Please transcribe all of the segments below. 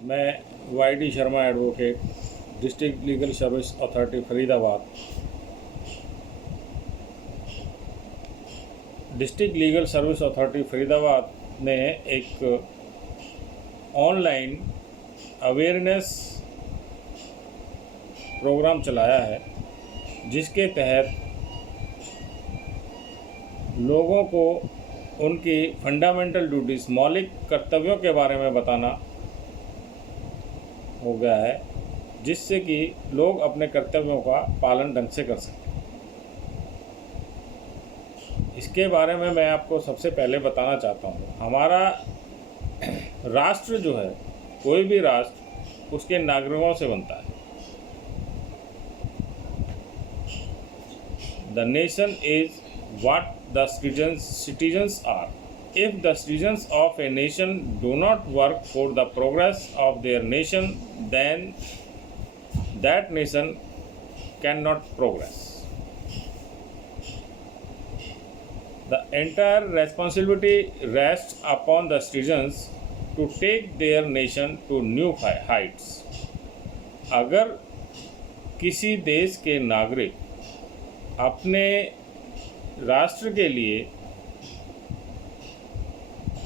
मैं Y D Sharma advocate, district legal service authority Faridabad. District legal service authority Faridabad ने एक online awareness programme चलाया है, जिसके तहत लोगों को उनकी फंडामेंटल ड्यूटीज़, मौलिक कर्तव्यों के बारे में बताना हो गया है, जिससे कि लोग अपने कर्तव्यों का पालन ढंग से कर सकें। इसके बारे में मैं आपको सबसे पहले बताना चाहता हूँ, हमारा राष्ट्र जो है, कोई भी राष्ट्र उसके नागरिकों से बनता है। The nation is what the citizens are. If the citizens of a nation do not work for the progress of their nation, then that nation cannot progress. The entire responsibility rests upon the citizens to take their nation to new heights. अगर किसी देश के नागरिक अपने राष्ट्र के लिए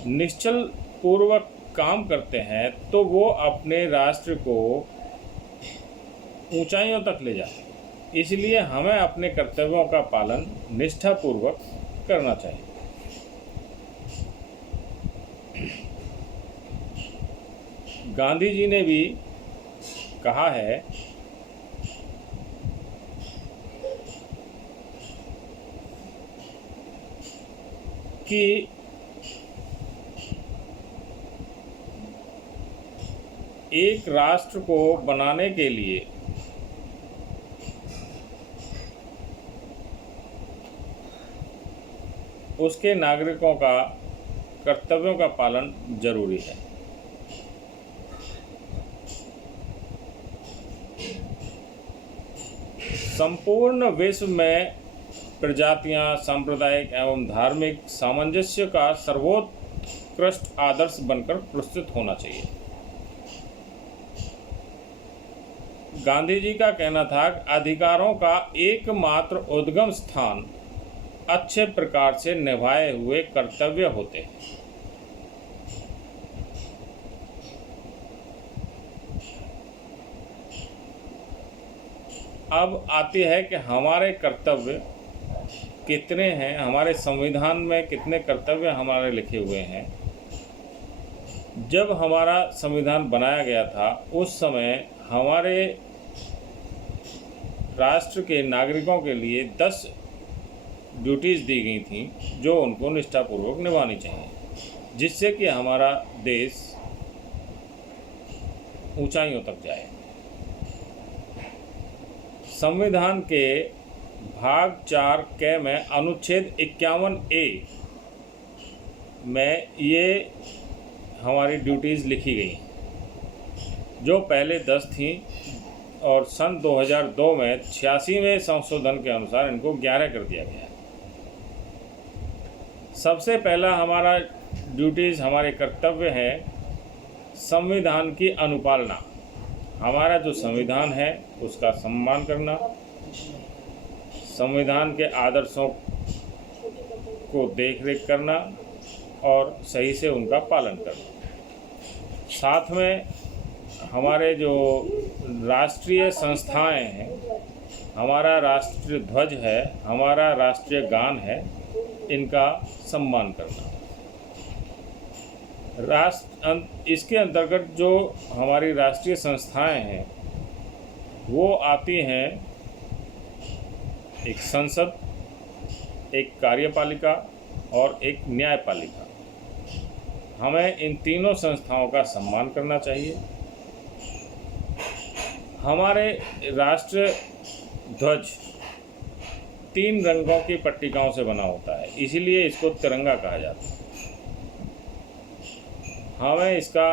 निश्चल पूर्वक काम करते हैं, तो वो अपने राष्ट्र को ऊंचाइयों तक ले जाते हैं। इसलिए हमें अपने कर्तव्यों का पालन निष्ठापूर्वक करना चाहिए। गांधी जी ने भी कहा है कि एक राष्ट्र को बनाने के लिए उसके नागरिकों का कर्तव्यों का पालन जरूरी है। संपूर्ण विश्व में प्रजातियां सांप्रदायिक एवं धार्मिक सामंजस्य का सर्वोत्कृष्ट आदर्श बनकर प्रस्तुत होना चाहिए। गांधी जी का कहना था कि अधिकारों का एकमात्र उद्गम स्थान अच्छे प्रकार से निभाए हुए कर्तव्य होते हैं। अब आती है कि हमारे कर्तव्य कितने हैं, हमारे संविधान में कितने कर्तव्य हमारे लिखे हुए हैं। जब हमारा संविधान बनाया गया था, उस समय हमारे राष्ट्र के नागरिकों के लिए 10 ड्यूटीज़ दी गई थी, जो उनको निष्ठापूर्वक निभानी चाहिए, जिससे कि हमारा देश ऊंचाइयों तक जाए। संविधान के भाग 4 के में अनुच्छेद 51A में ये हमारी ड्यूटीज़ लिखी गई, जो पहले 10 थी और सन 2002 में 86वें संशोधन के अनुसार इनको 11 कर दिया गया। सबसे पहला हमारा ड्यूटीज़, हमारे कर्तव्य है संविधान की अनुपालना। हमारा जो संविधान है उसका सम्मान करना, संविधान के आदर्शों को देखरेख करना और सही से उनका पालन करना। साथ में हमारे जो राष्ट्रीय संस्थाएं हैं, हमारा राष्ट्रीय ध्वज है, हमारा राष्ट्रीय गान है, इनका सम्मान करना। इसके अंतर्गत जो हमारी राष्ट्रीय संस्थाएं हैं वो आती हैं एक संसद, एक कार्यपालिका और एक न्यायपालिका। हमें इन तीनों संस्थाओं का सम्मान करना चाहिए। हमारे राष्ट्र ध्वज 3 रंगों की पट्टिकाओं से बना होता है, इसीलिए इसको तिरंगा कहा जाता है। हमें इसका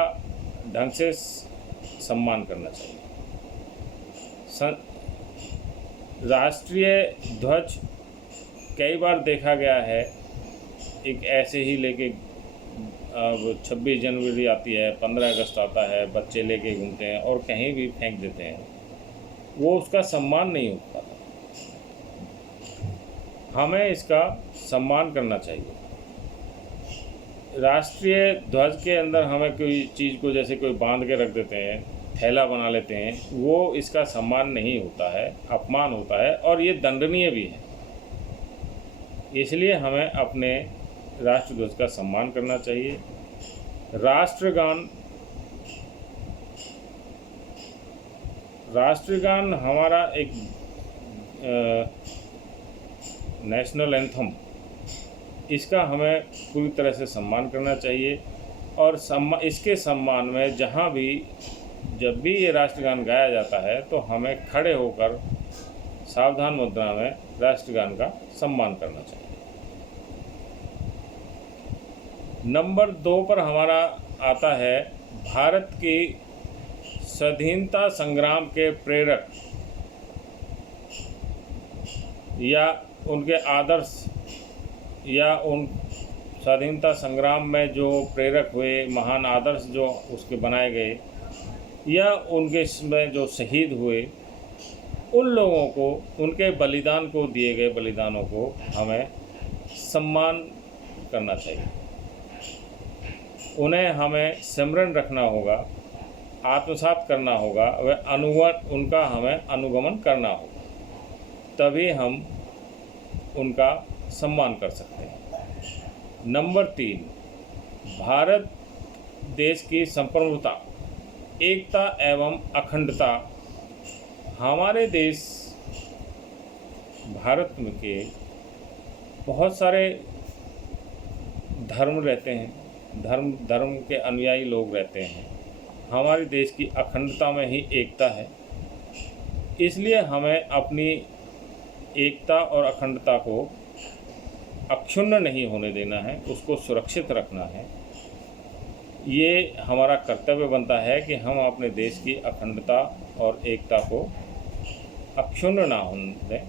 ढंग से सम्मान करना चाहिए। राष्ट्रीय ध्वज कई बार देखा गया है एक ऐसे ही लेके अब 26 जनवरी आती है, 15 अगस्त आता है, बच्चे लेके घूमते हैं और कहीं भी फेंक देते हैं, वो उसका सम्मान नहीं होता। हमें इसका सम्मान करना चाहिए। राष्ट्रीय ध्वज के अंदर हमें कोई चीज़ को जैसे कोई बांध के रख देते हैं, थैला बना लेते हैं, वो इसका सम्मान नहीं होता है, अपमान होता है और ये दंडनीय भी है। इसलिए हमें अपने राष्ट्रध्वज का सम्मान करना चाहिए। राष्ट्रगान हमारा एक नेशनल एंथम, इसका हमें पूरी तरह से सम्मान करना चाहिए और इसके सम्मान में जब भी ये राष्ट्रगान गाया जाता है तो हमें खड़े होकर सावधान मुद्रा में राष्ट्रगान का सम्मान करना चाहिए। नंबर 2 पर हमारा आता है भारत की स्वाधीनता संग्राम के प्रेरक या उनके आदर्श या उन स्वाधीनता संग्राम में जो प्रेरक हुए, महान आदर्श जो उसके बनाए गए या उनके में जो शहीद हुए, उन लोगों को, उनके बलिदान को, दिए गए बलिदानों को हमें सम्मान करना चाहिए। उन्हें हमें सिमरन रखना होगा, आत्मसात करना होगा, उनका हमें अनुगमन करना होगा, तभी हम उनका सम्मान कर सकते हैं। नंबर 3, भारत देश की संप्रभुता, एकता एवं अखंडता। हमारे देश भारत में के बहुत सारे धर्म रहते हैं, धर्म के अनुयायी लोग रहते हैं। हमारे देश की अखंडता में ही एकता है, इसलिए हमें अपनी एकता और अखंडता को अक्षुण्ण नहीं होने देना है, उसको सुरक्षित रखना है। ये हमारा कर्तव्य बनता है कि हम अपने देश की अखंडता और एकता को अक्षुण्ण ना होने दें,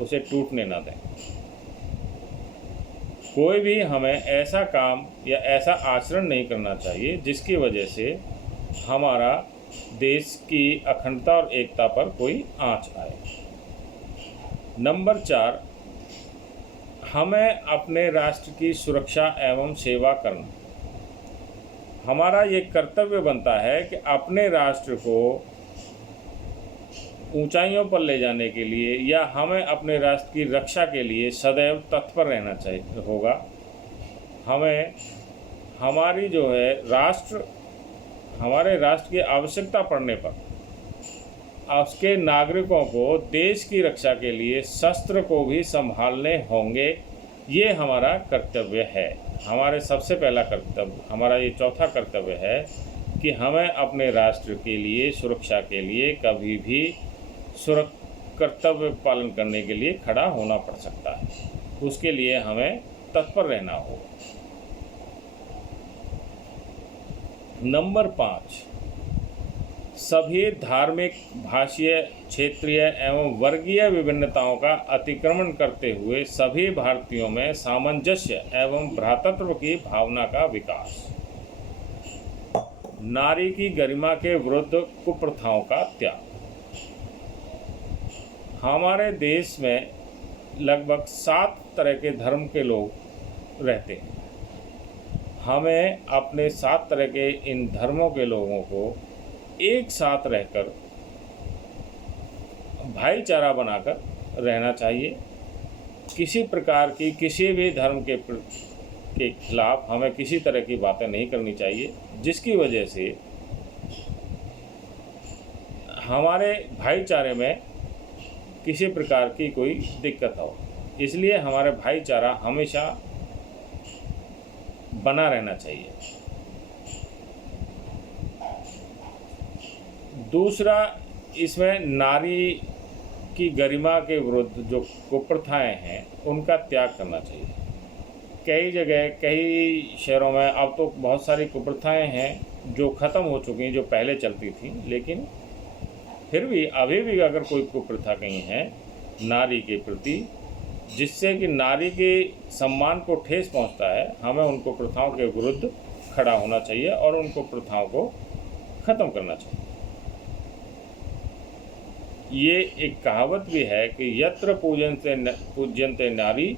उसे टूटने ना दें। कोई भी हमें ऐसा काम या ऐसा आचरण नहीं करना चाहिए जिसकी वजह से हमारा देश की अखंडता और एकता पर कोई आंच आए। नंबर 4, हमें अपने राष्ट्र की सुरक्षा एवं सेवा करना। हमारा ये कर्तव्य बनता है कि अपने राष्ट्र को ऊंचाइयों पर ले जाने के लिए या हमें अपने राष्ट्र की रक्षा के लिए सदैव तत्पर रहना चाहिए होगा। हमें हमारी जो है हमारे राष्ट्र की आवश्यकता पड़ने पर उसके नागरिकों को देश की रक्षा के लिए शस्त्र को भी संभालने होंगे। ये हमारा कर्तव्य है। हमारे सबसे पहला कर्तव्य, हमारा ये चौथा कर्तव्य है कि हमें अपने राष्ट्र के लिए, सुरक्षा के लिए कभी भी कर्तव्य पालन करने के लिए खड़ा होना पड़ सकता है। उसके लिए हमें तत्पर रहना होगा। नंबर 5, सभी धार्मिक, भाषीय, क्षेत्रीय एवं वर्गीय विभिन्नताओं का अतिक्रमण करते हुए सभी भारतीयों में सामंजस्य एवं भ्रातृत्व की भावना का विकास। नारी की गरिमा के विरुद्ध कुप्रथाओं का त्याग। हमारे देश में लगभग 7 तरह के धर्म के लोग रहते हैं। हमें अपने 7 तरह के इन धर्मों के लोगों को एक साथ रहकर भाईचारा बनाकर रहना चाहिए। किसी प्रकार की, किसी भी धर्म के खिलाफ हमें किसी तरह की बातें नहीं करनी चाहिए जिसकी वजह से हमारे भाईचारे में किसी प्रकार की कोई दिक्कत हो। इसलिए हमारे भाईचारा हमेशा बना रहना चाहिए। दूसरा, इसमें नारी की गरिमा के विरुद्ध जो कुप्रथाएं हैं उनका त्याग करना चाहिए। कई जगह, कई शहरों में अब तो बहुत सारी कुप्रथाएं हैं जो ख़त्म हो चुकी हैं, जो पहले चलती थी, लेकिन फिर भी अभी भी अगर कोई कुप्रथा कहीं है नारी के प्रति, जिससे कि नारी के सम्मान को ठेस पहुंचता है, हमें उनको प्रथाओं के विरुद्ध खड़ा होना चाहिए और उनको प्रथाओं को ख़त्म करना चाहिए। ये एक कहावत भी है कि यत्र पूज्यन्ते नारी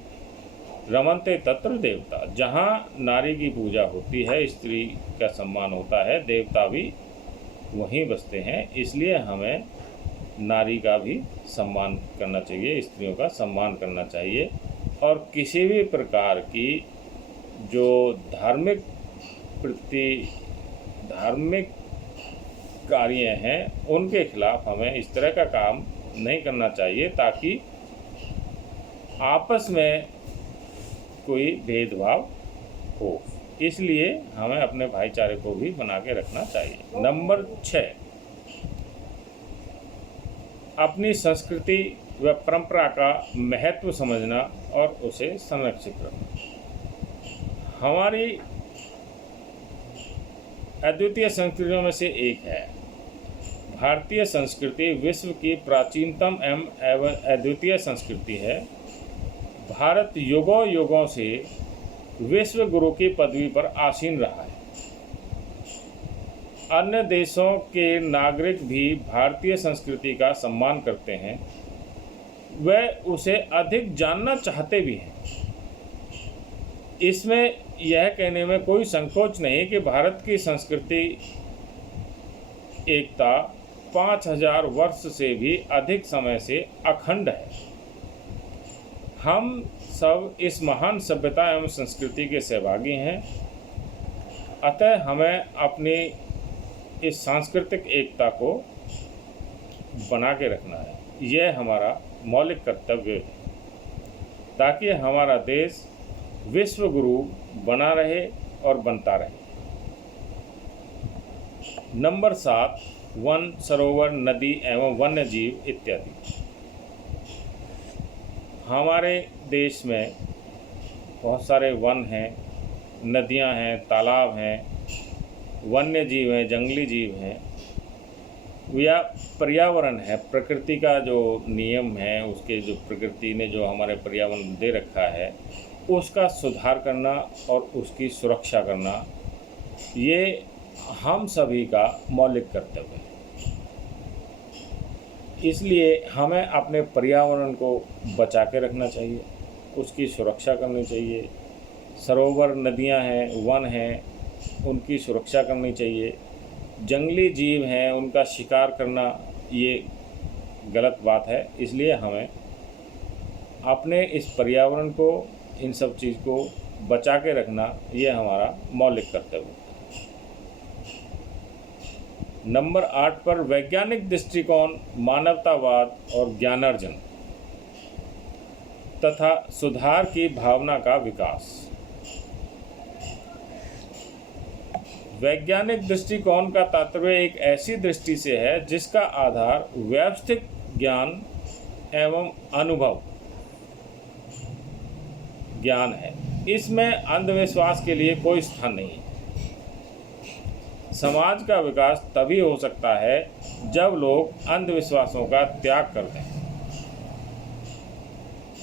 रमन्ते तत्र देवता। जहाँ नारी की पूजा होती है, स्त्री का सम्मान होता है, देवता भी वहीं बसते हैं। इसलिए हमें नारी का भी सम्मान करना चाहिए, स्त्रियों का सम्मान करना चाहिए और किसी भी प्रकार की जो धार्मिक कार्य हैं उनके खिलाफ हमें इस तरह का काम नहीं करना चाहिए ताकि आपस में कोई भेदभाव हो। इसलिए हमें अपने भाईचारे को भी बना के रखना चाहिए। नंबर 6, अपनी संस्कृति व परंपरा का महत्व समझना और उसे संरक्षित रखना। हमारी अद्वितीय संस्कृतियों में से एक है। भारतीय संस्कृति विश्व की प्राचीनतम एवं अद्वितीय संस्कृति है। भारत युगों युगों से विश्व गुरु की पदवी पर आसीन रहा है। अन्य देशों के नागरिक भी भारतीय संस्कृति का सम्मान करते हैं, वे उसे अधिक जानना चाहते भी हैं। इसमें यह कहने में कोई संकोच नहीं कि भारत की संस्कृति एकता 5000 वर्ष से भी अधिक समय से अखंड है। हम सब इस महान सभ्यता एवं संस्कृति के सहभागी हैं। अतः हमें अपनी इस सांस्कृतिक एकता को बना के रखना है। यह हमारा मौलिक कर्तव्य है ताकि हमारा देश विश्व गुरु बना रहे और बनता रहे। नंबर 7, वन, सरोवर, नदी एवं वन्य जीव इत्यादि। हमारे देश में बहुत सारे वन हैं, नदियां हैं, तालाब हैं, वन्य जीव हैं, जंगली जीव हैं, या पर्यावरण है। प्रकृति का जो नियम है, उसके जो प्रकृति ने जो हमारे पर्यावरण दे रखा है उसका सुधार करना और उसकी सुरक्षा करना, ये हम सभी का मौलिक कर्तव्य है। इसलिए हमें अपने पर्यावरण को बचा के रखना चाहिए, उसकी सुरक्षा करनी चाहिए। सरोवर, नदियां हैं, वन हैं, उनकी सुरक्षा करनी चाहिए। जंगली जीव हैं, उनका शिकार करना ये गलत बात है। इसलिए हमें अपने इस पर्यावरण को, इन सब चीज़ को बचा के रखना, ये हमारा मौलिक कर्तव्य है। नंबर 8 पर वैज्ञानिक दृष्टिकोण, मानवतावाद और ज्ञानार्जन तथा सुधार की भावना का विकास। वैज्ञानिक दृष्टिकोण का तात्पर्य एक ऐसी दृष्टि से है जिसका आधार व्यवस्थित ज्ञान एवं अनुभव ज्ञान है। इसमें अंधविश्वास के लिए कोई स्थान नहीं है। समाज का विकास तभी हो सकता है जब लोग अंधविश्वासों का त्याग कर दें।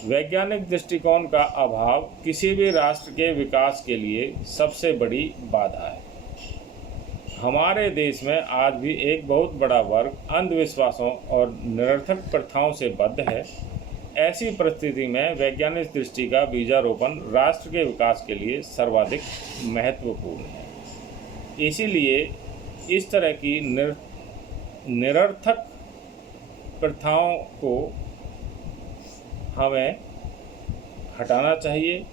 वैज्ञानिक दृष्टिकोण का अभाव किसी भी राष्ट्र के विकास के लिए सबसे बड़ी बाधा है। हमारे देश में आज भी एक बहुत बड़ा वर्ग अंधविश्वासों और निरर्थक प्रथाओं से बद्ध है। ऐसी परिस्थिति में वैज्ञानिक दृष्टि का बीजारोपण राष्ट्र के विकास के लिए सर्वाधिक महत्वपूर्ण है। इसीलिए इस तरह की निरर्थक प्रथाओं को हमें हटाना चाहिए,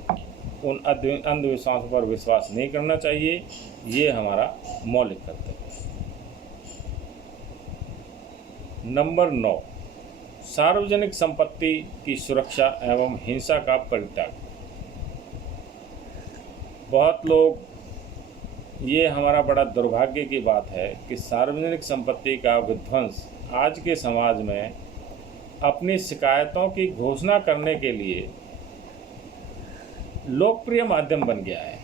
उन अंधविश्वासों पर विश्वास नहीं करना चाहिए। ये हमारा मौलिक कर्तव्य है। नंबर 9, सार्वजनिक संपत्ति की सुरक्षा एवं हिंसा का परित्याग। बहुत लोग, ये हमारा बड़ा दुर्भाग्य की बात है कि सार्वजनिक संपत्ति का विध्वंस आज के समाज में अपनी शिकायतों की घोषणा करने के लिए लोकप्रिय माध्यम बन गया है,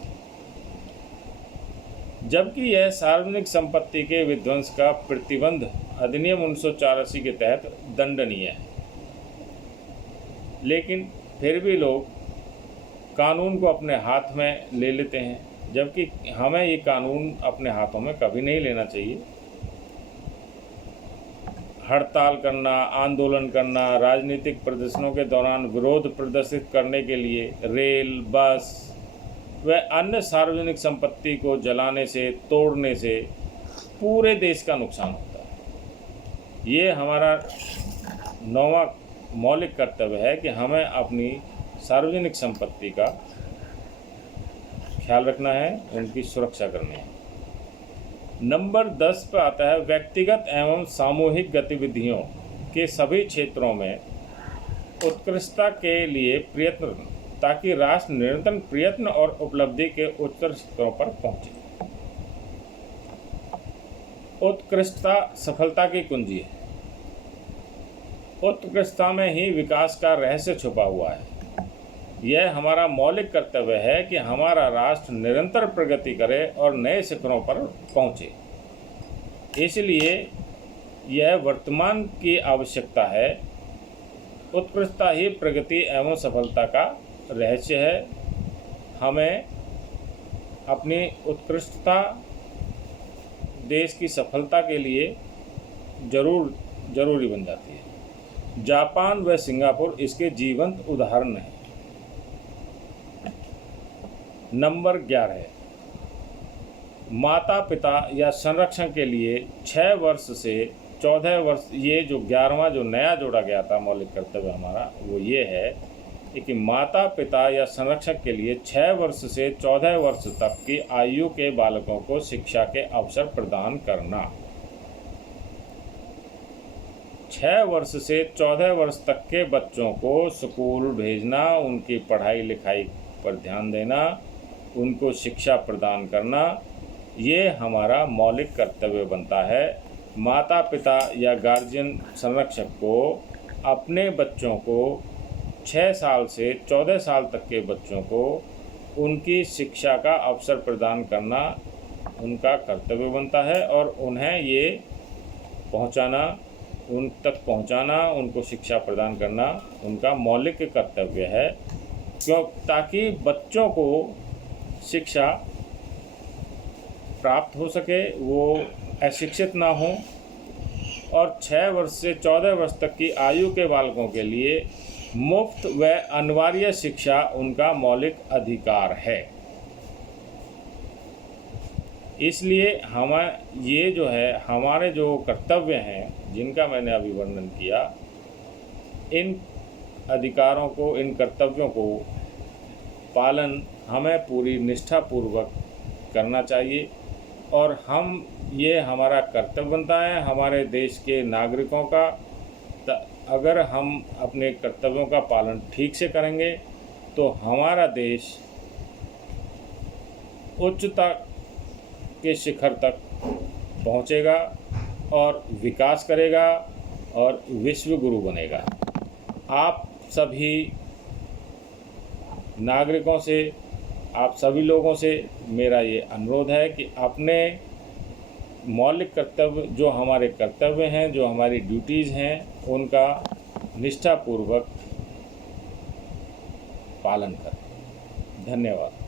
जबकि यह सार्वजनिक संपत्ति के विध्वंस का प्रतिबंध अधिनियम 1984 के तहत दंडनीय है। लेकिन फिर भी लोग कानून को अपने हाथ में ले लेते हैं, जबकि हमें ये कानून अपने हाथों में कभी नहीं लेना चाहिए। हड़ताल करना, आंदोलन करना, राजनीतिक प्रदर्शनों के दौरान विरोध प्रदर्शित करने के लिए रेल, बस व अन्य सार्वजनिक संपत्ति को जलाने से, तोड़ने से पूरे देश का नुकसान होता है। ये हमारा 9वां मौलिक कर्तव्य है कि हमें अपनी सार्वजनिक संपत्ति का ख्याल रखना है, उनकी सुरक्षा करनी है। नंबर 10 पर आता है व्यक्तिगत एवं सामूहिक गतिविधियों के सभी क्षेत्रों में उत्कृष्टता के लिए प्रयत्न, ताकि राष्ट्र निरंतर प्रयत्न और उपलब्धि के उच्च स्तरों पर पहुंचे। उत्कृष्टता सफलता की कुंजी है। उत्कृष्टता में ही विकास का रहस्य छुपा हुआ है। यह हमारा मौलिक कर्तव्य है कि हमारा राष्ट्र निरंतर प्रगति करे और नए शिखरों पर पहुंचे। इसलिए यह वर्तमान की आवश्यकता है। उत्कृष्टता ही प्रगति एवं सफलता का रहस्य है। हमें अपनी उत्कृष्टता देश की सफलता के लिए जरूरी बन जाती है। जापान व सिंगापुर इसके जीवंत उदाहरण हैं। नंबर 11 है माता पिता या संरक्षण के लिए 6 वर्ष से 14 वर्ष। ये जो 11वां जो नया जोड़ा गया था मौलिक कर्तव्य हमारा, वो ये है कि माता पिता या संरक्षण के लिए 6 वर्ष से 14 वर्ष तक की आयु के बालकों को शिक्षा के अवसर प्रदान करना। 6 वर्ष से 14 वर्ष तक के बच्चों को स्कूल भेजना, उनकी पढ़ाई लिखाई पर ध्यान देना, उनको शिक्षा प्रदान करना, ये हमारा मौलिक कर्तव्य बनता है। माता पिता या गार्जियन संरक्षक को अपने बच्चों को 6 साल से 14 साल तक के बच्चों को उनकी शिक्षा का अवसर प्रदान करना उनका कर्तव्य बनता है, और उन्हें ये पहुंचाना, उन तक पहुंचाना, उनको शिक्षा प्रदान करना उनका मौलिक कर्तव्य है। क्यों? ताकि बच्चों को शिक्षा प्राप्त हो सके, वो अशिक्षित ना हो। और 6 वर्ष से 14 वर्ष तक की आयु के बालकों के लिए मुफ्त व अनिवार्य शिक्षा उनका मौलिक अधिकार है। इसलिए हमें ये जो है हमारे जो कर्तव्य हैं जिनका मैंने अभी वर्णन किया, इन अधिकारों को, इन कर्तव्यों को पालन हमें पूरी निष्ठापूर्वक करना चाहिए। और हम ये हमारा कर्तव्य बनता है हमारे देश के नागरिकों का। अगर हम अपने कर्तव्यों का पालन ठीक से करेंगे तो हमारा देश उच्चता के शिखर तक पहुंचेगा और विकास करेगा और विश्व गुरु बनेगा। आप सभी नागरिकों से, आप सभी लोगों से मेरा ये अनुरोध है कि अपने मौलिक कर्तव्य, जो हमारे कर्तव्य हैं, जो हमारी ड्यूटीज़ हैं, उनका निष्ठापूर्वक पालन करें। धन्यवाद।